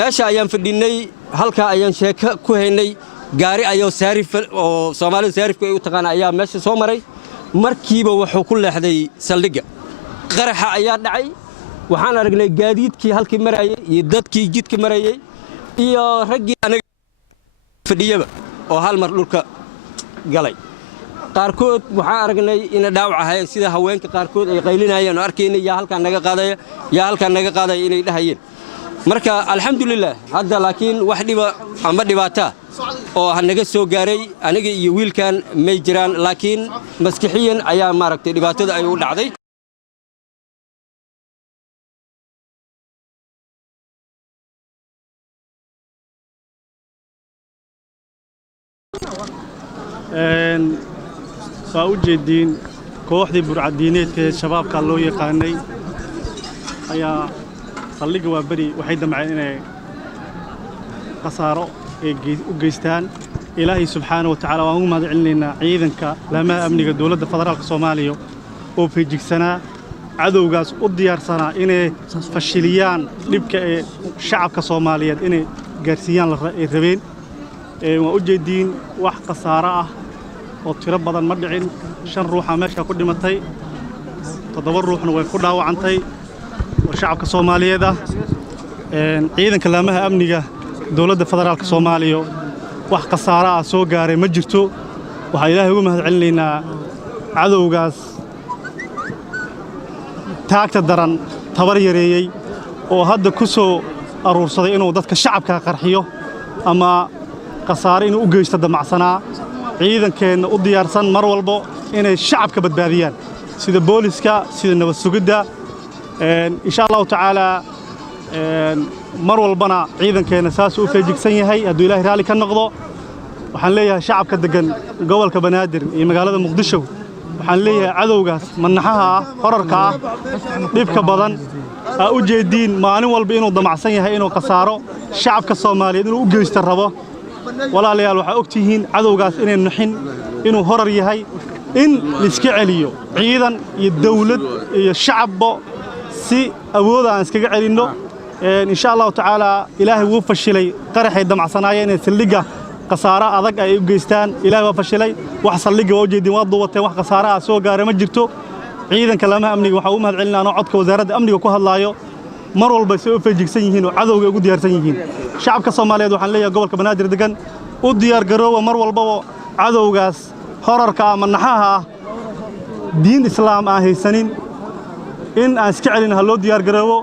meesha ayaan fadhinay halka ayaan sheeko ku haynay gaari ayo saarif oo Soomaalidu saarifku ay u taqaan ayaa meesha soo maray markiiba wuxuu ku leexday saldhiga qaraxa ayaa dhacay waxaan aragnay gaadiidkii halkii marayay iyo dadkii jidka marayay iyo raggii anaga fadhiyaba oo hal mar dhulka galay qaarkood waxaan aragnay in dhaawac ahayn sida haweenka qaarkood ay qaylinayeen oo arkaynay yaa halka naga qaadaya inay dhahayeen marka alxamdulillah hadda laakiin wax dhiba ama dhibaata oo naga soo gaaray aniga iyo wiilkan may jiraan laakiin maskixiyan ayaa maaragtay dhibaatada ay u dhacday waa u jeedin kooxdii burcadiineedka shabaabka loo yaqaanay ayaa saldhiga waa bari waxay damceen inay qasaaro u geystaan ilaahay subxaanahu wa tacaala waan ugu mahadcelinaynaa ciidanka laamaha amniga dowladda federaalka Soomaaliya oo feejigsanaa cadowgaas u diyaarsanaa inay fashiliyaan dhibka ee shacabka Soomaaliyeed inay gaarsiiyaan la rabeen waa u jeedin wax qasaaro ah oo tiro badan ma dhicin 5 ruux meesha ku dhimatay 7 ruuxna way ku dhaawacantay oo shacabka Soomaaliyeed ah ciidanka laamaha amniga dowladda federaalka Soomaaliya wax qasaaro ah soo gaaray ma jirto waxa Ilaahay ugu mahadcelinaynaa cadowgaas taagta daran tabar yareeyay oo hadda ku soo aruursaday inuu dadka shacabka qarxiyo ama qasaaro inuu u geysto damacsanaa ciidankeena u diyaarsan mar walba inay shacabka badbaadiyaan sida booliska sida nabad sugidda insha Allah taala mar walbana ciidankeena saas u feejigsan yahay hadduu Ilaahay raali ka noqdo waxaan leeyahay shacabka degan gobolka Banaadir iyo magaalada Muqdisho waxaan leeyahay cadowgaas manaxaha horarka ah dhibka badan u jeedin maalin walba inuu damacsan yahay inuu qasaaro shacabka Soomaaliyeed inuu u geysto rabo walaalayaal waxa ogtihiin cadowgaas inay naxin inuu horar yahay in liska celiyo ciidan iyo dawlad iyo shacabba si awood aan iskaga celino insha Allah taala Ilaahay wuu fashilay qaraxay damacsanayeen in saldhiga qasaaro adag ay u geystaan Ilaahay waa fashilay wax saldhiga oo jeedin waa duwateen wax qasaaro ah soo gaaray ma jirto ciidanka laamaha amniga waxa uu mahadcelinaanoo codka wasaaradda amniga ku hadlaayo mar walba soo feejigsan yihiin oo cadowga ugu diyaarsan yihiin shacabka Soomaaliyeed waxaan leeyahay gobolka Banaadir degan u diyaar garoow mar walba cadowgaas horarka ama naxaha diin islaam ah haysanin in aan iska celin ha loo diyaar garoow